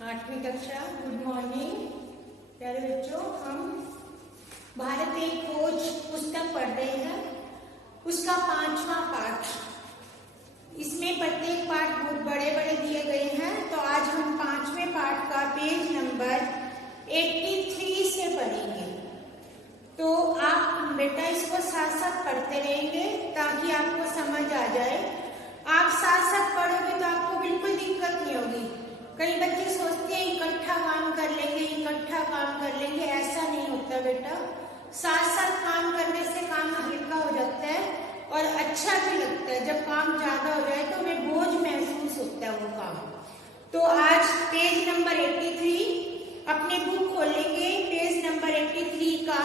आठवीं कक्षा। Good morning प्यारे बच्चों। हम भारत एक खोज पुस्तक पढ़ रहे हैं, उसका 5वां पाठ। इसमें प्रत्येक पाठ बहुत बड़े बड़े दिए गए हैं, तो आज हम 5वें पाठ का पेज नंबर 83 से पढ़ेंगे। तो आप बेटा इसको साथ साथ पढ़ते रहेंगे ताकि आपको समझ आ जाए। आप साथ साथ पढ़ोगे तो आपको बिल्कुल दिक्कत नहीं होगी। कई बच्चे सोचते हैं इकट्ठा काम कर लेंगे, ऐसा नहीं होता बेटा। साथ साथ काम करने से काम हल्का हो जाता है और अच्छा भी लगता है। जब काम ज्यादा हो जाए तो हमें बोझ महसूस होता है वो काम। तो आज पेज नंबर 83 अपनी बुक खोलेंगे। पेज नंबर 83 का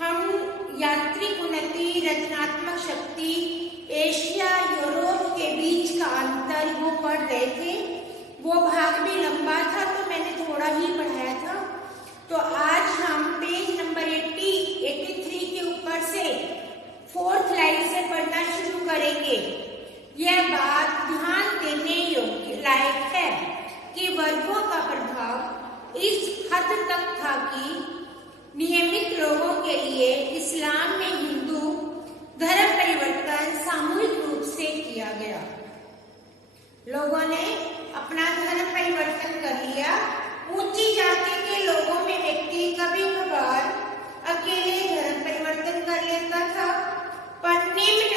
हम यात्रिक उन्नति, रचनात्मक शक्ति, एशिया यूरोप के बीच का अंतर वो पढ़ रहे थे। वो भाग भी लंबा था तो मैंने थोड़ा ही पढ़ाया था। तो आज हम पेज नंबर 83 के ऊपर से 4th लाइन से पढ़ना शुरू करेंगे। यह बात ध्यान देने योग्य लायक है कि वर्गों का प्रभाव इस हद तक था कि नियमित लोगों के लिए इस्लाम में हिंदू धर्म परिवर्तन सामूहिक रूप से किया गया। लोगों ने अपना धर्म परिवर्तन कर लिया। ऊंची जाति के लोगों में व्यक्ति कभी कभार अकेले धर्म परिवर्तन कर लेता था, पर निम्न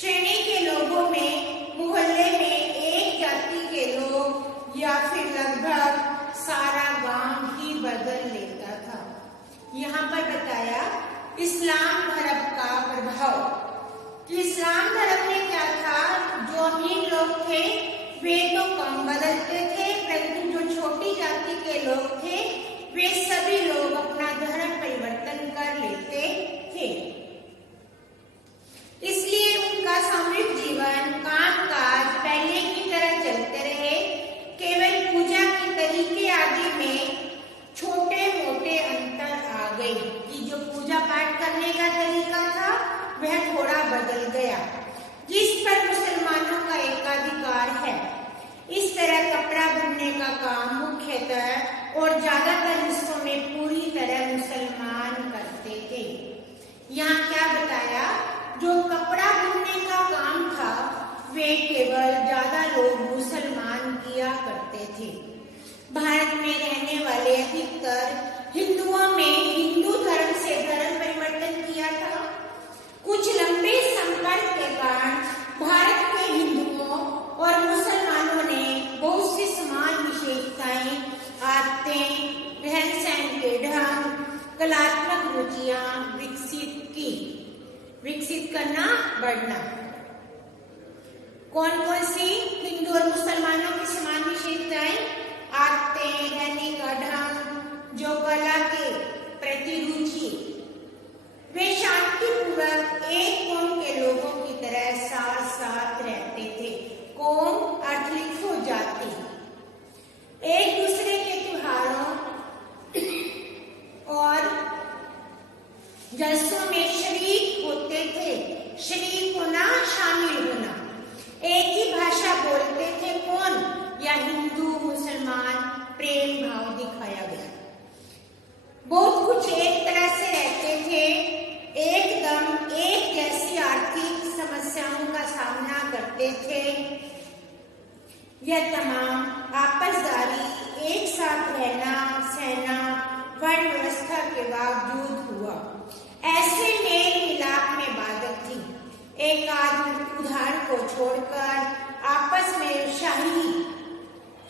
श्रेणी के लोगों में मोहल्ले में एक जाति के लोग या फिर लगभग सारा गांव ही बदल लेता था। यहाँ पर बताया इस्लाम धर्म का प्रभाव। इस्लाम धर्म में क्या था, जो अमीर लोग थे वे तो कम बदलते थे, परंतु जो छोटी जाति के लोग थे वे सभी लोग अपना धर्म परिवर्तन कर लेते थे। इसलिए उनका सामूहिक जीवन, कामकाज पहले की तरह चलते रहे। केवल पूजा के तरीके आदि में छोटे मोटे अंतर आ गए कि जो पूजा पाठ करने का तरीका था वह थोड़ा बदल गया, जिस पर मुसलमानों का एकाधिकार है। इस तरह कपड़ा बुनने का काम मुख्यतः और ज्यादातर हिस्सों में पूरी तरह मुसलमान करते थे। यहाँ क्या बताया, जो कपड़ा बुनने का काम था वे केवल ज्यादा लोग मुसलमान किया करते थे। भारत में रहने वाले अधिकतर हिंदुओं में हिंदू धर्म से धर्म परिवर्तन किया था। कुछ लंबे संपर्क के कारण भारत के हिंदुओं और मुसलमानों ने बहुत सी समान विशेषताएं, आदतें, रहन सहन के ढंग, कलात्मक रुचियां विकसित की। विकसित करना, बढ़ना। कौन कौन सी हिंदू और मुसलमानों की समान विशेषताएं? आदतें, रहने का ढंग, जो कला के प्रति रुचि। वे शांतिपूर्वक एक कौम के लोगों की तरह साथ साथ रहते थे। कौम अर्थ लिखो जाति। एक दूसरे के त्योहारों और जलसों में शरीक होते थे। शरीक होना, शामिल होना। एक ही भाषा बोलते थे। कौन? या हिंदू मुसलमान, प्रेम भाव दिखाया गया। बहुत कुछ एक तरह से रहते थे, एकदम एक जैसी आर्थिक समस्याओं का सामना करते थे। यह तमाम आपसदारी, एक साथ रहना सहना वर्ण व्यवस्था के बावजूद हुआ। ऐसे मेल मिलाप में बाधक थी। एक आध उदाहरण को छोड़कर आपस में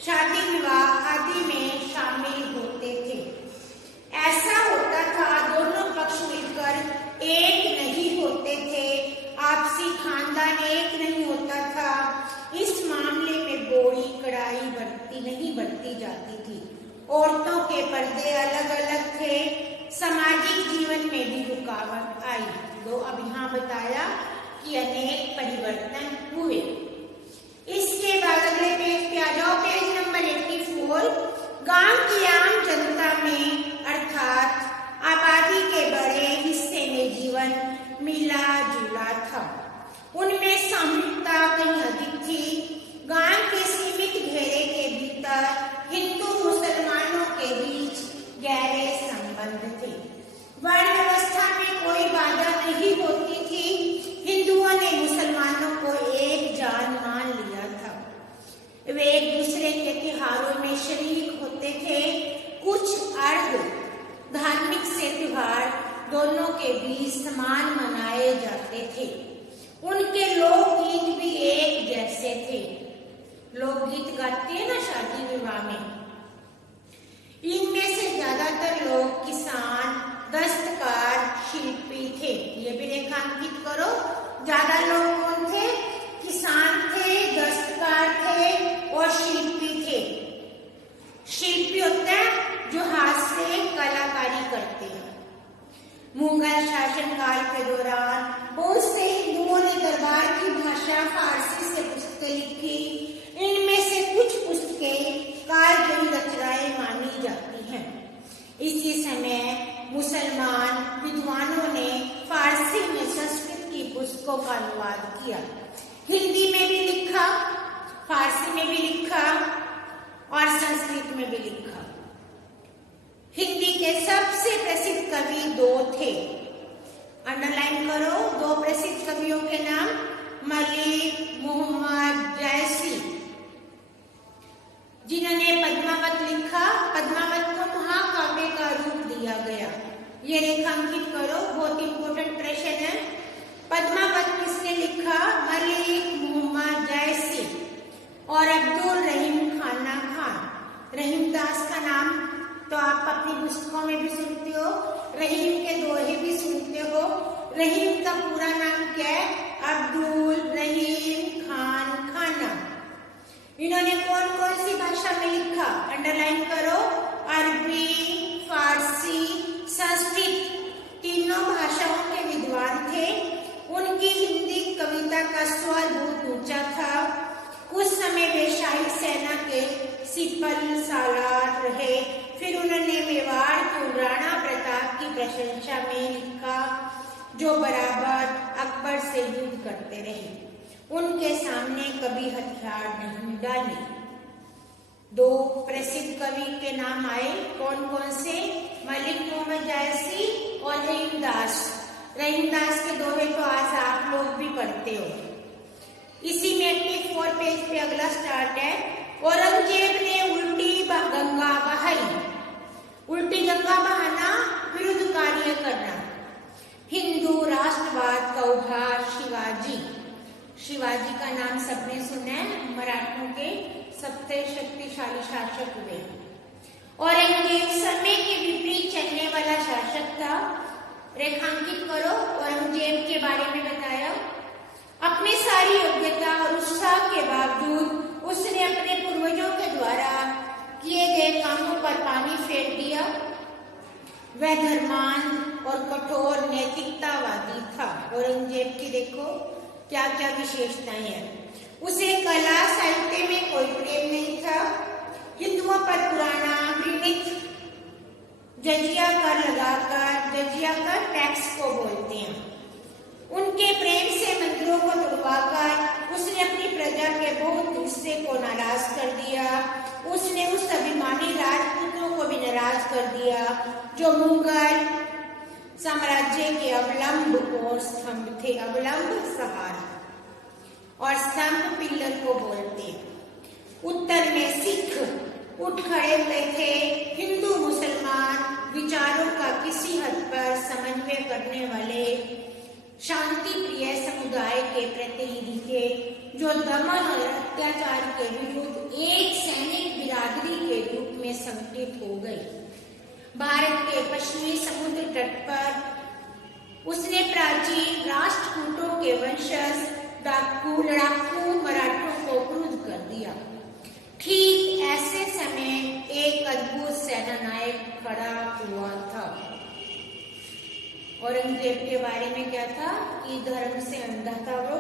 शादी विवाह आदि में शामिल होते थे। ऐसा होता था, दोनों पक्ष मिलकर एक नहीं होते थे। आपसी खानदान एक नहीं होता था। इस मामले में बोरी कड़ाई नहीं बरती जाती थी। औरतों के पर्दे अलग अलग थे। सामाजिक जीवन में भी रुकावट आई। तो अब यहाँ बताया कि अनेक परिवर्तन हुए। इसके बाद अगले पेज पे आ जाओ। Page number 84। गांव की आम जनता में अर्थात आबादी के बड़े हिस्से में जीवन मिला जुला था। उनमें सामूहिकता कहीं अधिक थी। गांव के सीमित घेरे के भीतर के बीच समान मनाए जाते थे। उनके लोकगीत भी एक जैसे थे। लोकगीत गाते हैं ना शादी विवाह में। इनमें से ज्यादातर लोग किसान, दस्तकार, शिल्पी थे। ये भी रेखांकित करो। ज्यादा लोग कौन थे? किसान थे, दस्तकार थे और शिल्पी थे। शिल्पी होता है जो हाथ से कलाकारी करते हैं। मुगल शासनकाल के दौरान बहुत से हिंदुओं ने दरबार की भाषा फारसी से पुस्तकें लिखी। इनमें से कुछ पुस्तकें कालजयी रचनाएं मानी जाती हैं। इसी समय मुसलमान विद्वानों ने फारसी में संस्कृत की पुस्तकों का अनुवाद किया। हिंदी में भी लिखा, फारसी में भी लिखा और संस्कृत में भी लिखा। हिंदी के सबसे प्रसिद्ध कवि दो थे। अंडरलाइन करो दो प्रसिद्ध कवियों के नाम। मलिक मोहम्मद जैसी, जिन्होंने पद्मावत लिखा। पद्मावत को महाकाव्य का रूप दिया गया। ये रेखांकित करो, बहुत इंपॉर्टेंट प्रश्न है। पद्मावत किसने लिखा? मलिक मोहम्मद जैसी और अब्दुल रहीम खाना खान। रहीमदास का नाम तो आप अपनी पुस्तकों में भी सुनते हो, रहीम के दोहे भी सुनते हो। रहीम का पूरा नाम क्या है? अब्दुल रहीम खान खाना। इन्होंने कौन कौन सी भाषा में लिखा? अंडरलाइन करो। अरबी, फारसी, संस्कृत, तीनों भाषाओं के विद्वान थे। उनकी हिंदी कविता का स्वर बहुत ऊंचा था। कुछ समय वे शाही सेना के सिपल सालार रहे। फिर उन्होंने मेवाड़ के राणा प्रताप की प्रशंसा में लिखा, जो बराबर अकबर से युद्ध करते रहे। उनके सामने कभी हथियार नहीं डाले। दो प्रसिद्ध कवि के नाम आए, कौन कौन से? मलिक मोहम्मद जैसी और रहीमदास। रहीमदास के दोहे तो आज आप लोग भी पढ़ते हो। इसी में 84 पेज पे अगला स्टार्ट है। औरंगजेब ने उल्टी गंगा बहाई। उल्टी गंगा बहाना, विरुद्ध कार्य करना। हिंदू राष्ट्रवाद का उभार शिवाजी। शिवाजी का नाम सबने सुना है, मराठों के सबसे शक्तिशाली शासक हुए। औरंगजेब समय के विपरीत चलने वाला शासक था। रेखांकित करो। औरंगजेब के बारे में बताया, अपनी सारी योग्यता और उत्साह के बावजूद उसने अपने पूर्वजों के द्वारा किए गए कामों पर पानी फेर दिया। वह धर्मांध और कठोर नैतिकतावादी था। औरंगजेब की देखो क्या क्या विशेषताएं हैं। उसे कला साहित्य में कोई प्रेम नहीं था। हिंदुओं पर पुराना घृणित जजिया कर टैक्स को बोलते हैं। उनके प्रेम से मंदिरों को तोड़वाकर उसने अपनी प्रजा के बहुत हिस्से को नाराज कर दिया। उसने उस अभिमानी राजपूतों को भी नाराज कर दिया जो मुगल साम्राज्य के अवलंब और स्तंभ थे। अवलंब सहारा और स्तंभ पिल्लर को बोलते हैं। उत्तर में सिख उठ खड़े हुए थे। हिंदू मुसलमान विचारों का किसी हद पर समन्वय करने वाले शांति प्रिय समुदाय के प्रतिनिधि थे, जो दमन और अत्याचार के विरुद्ध एक सैनिक बिरादरी के रूप में संगठित हो गए। भारत के पश्चिमी समुद्र तट पर उसने प्राचीन राष्ट्रकूटों के वंशज लड़ाकू मराठों को क्रुद्ध कर दिया। ठीक ऐसे समय एक अद्भुत सेनानायक खड़ा हुआ था। औरंगजेब के बारे में क्या था कि धर्म से अंधा था वो,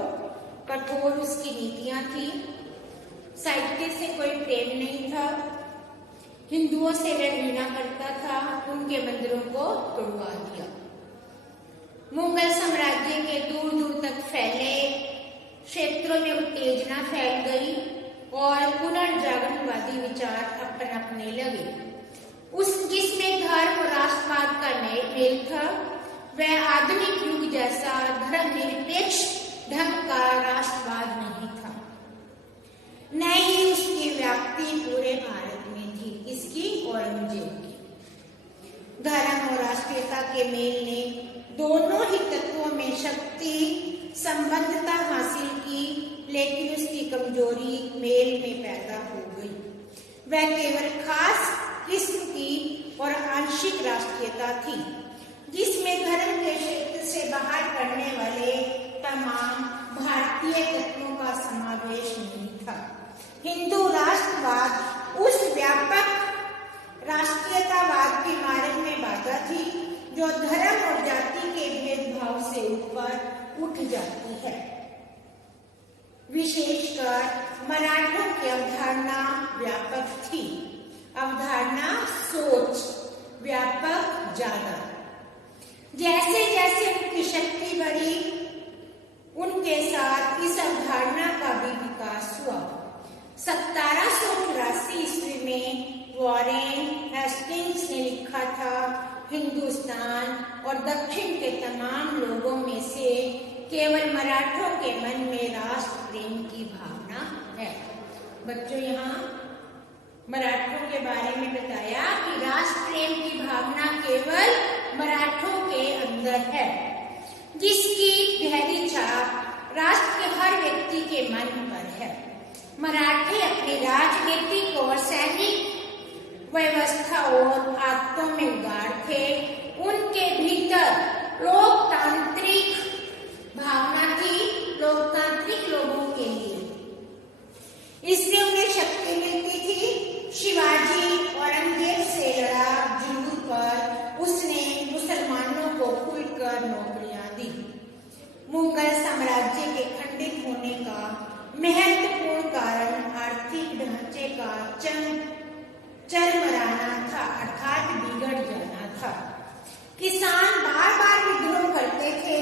कठोर उसकी नीतियां थी, साहित्य से कोई प्रेम नहीं था, हिंदुओं से वह घृणा करता था, उनके मंदिरों को तोड़वा दिया। मुगल साम्राज्य के दूर दूर तक फैले क्षेत्रों में उत्तेजना फैल गई और पुनर्जागरणवादी विचार अपनाने लगे। जिसमें धर्म और राष्ट्रवाद का मेल था, वह आधुनिक युग जैसा धर्मनिरपेक्ष ढंग का राष्ट्रवाद नहीं था। न ही उसकी व्याप्ति पूरे भारत में थी। इसकी औरंगजेब की धर्म और राष्ट्रीयता के मेल ने दोनों संबद्धता हासिल की, लेकिन उसकी कमजोरी मेल में पैदा हो गई। वह केवल खास किस्म की और आंशिक राष्ट्रीयता थी, जिसमें धर्म के क्षेत्र से बाहर पड़ने वाले तमाम भारतीय तत्वों का समावेश नहीं था। हिंदू राष्ट्रवाद उस व्यापक राष्ट्रीयतावाद के मार्ग में बाधा थी जो धर्म और जाति के भेदभाव से ऊपर उठ जाती है। विशेषकर मराठों की अवधारणा व्यापक थी, अवधारणा सोच व्यापक ज्यादा। जैसे जैसे उनकी शक्ति बढ़ी, उनके साथ इस अवधारणा का भी विकास हुआ। 1784 ईस्वी में वॉरेन हेस्टिंग्स ने लिखा था, हिंदुस्तान और दक्षिण के तमाम लोगों में से केवल मराठों के मन में राष्ट्र प्रेम की भावना है। बच्चों, यहाँ मराठों के बारे में बताया कि राष्ट्र प्रेम की भावना केवल मराठों के अंदर है, जिसकी गहरी छाप राष्ट्र के हर व्यक्ति के मन पर है। मराठे अपनी राजनीतिक और सैनिक व्यवस्था और आदतों में उदार थे। उनके भीतर लोकतांत्रिक भावना थी, लोकतांत्रिक लोगों के लिए। इससे उन्हें शक्ति मिलती थी। शिवाजी औरंगजेब से लड़ा, जुलूम पर उसने मुसलमानों को खुलकर नौकरियां दी। मुगल साम्राज्य के खंडित होने का महत्वपूर्ण कारण आर्थिक ढांचे का चरमराना था, अर्थात बिगड़ जाना था। किसान बार बार विद्रोह करते थे।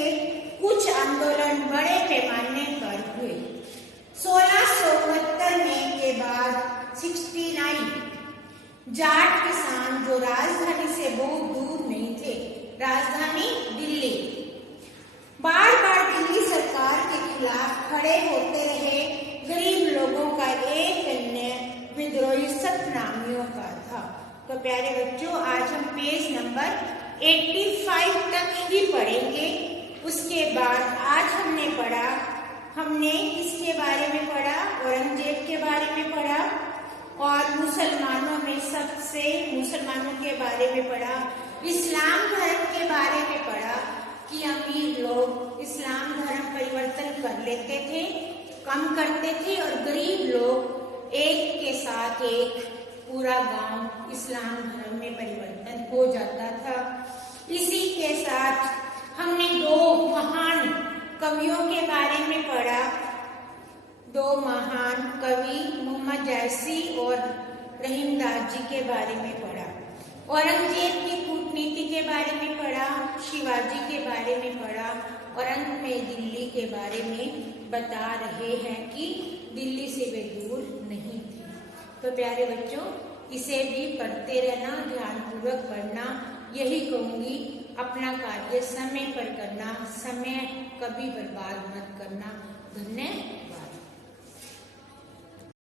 कुछ आंदोलन बड़े पैमाने पर हुए। 1669 में के बाद 69 जाट किसान जो राजधानी से बहुत दूर नहीं थे, राजधानी दिल्ली, बार बार दिल्ली सरकार के खिलाफ खड़े होते रहे। गरीब लोगों का एक अन्य विद्रोही सतनामियों का था। तो प्यारे बच्चों, आज हम पेज नंबर 85 तक ही पढ़ेंगे। उसके बाद आज हमने किसके बारे में पढ़ा? औरंगजेब के बारे में पढ़ा और मुसलमानों के बारे में पढ़ा। इस्लाम धर्म के बारे में पढ़ा कि अमीर लोग इस्लाम धर्म परिवर्तन कर लेते थे, कम करते थे, और गरीब लोग एक के साथ एक पूरा गांव इस्लाम धर्म में परिवर्तन हो जाता था। इसी के साथ हमने दो महान कवियों के बारे में पढ़ा। दो महान कवि मोहम्मद जैसी और रहीमदास जी के बारे में पढ़ा। औरंगजेब की कूटनीति के बारे में पढ़ा, शिवाजी के बारे में पढ़ा और अंत में दिल्ली के बारे में बता रहे हैं कि दिल्ली से वे दूर नहीं थे। तो प्यारे बच्चों, इसे भी पढ़ते रहना, ध्यानपूर्वक पढ़ना। यही कहूंगी, अपना कार्य समय पर करना, समय कभी बर्बाद मत करना। धन्यवाद।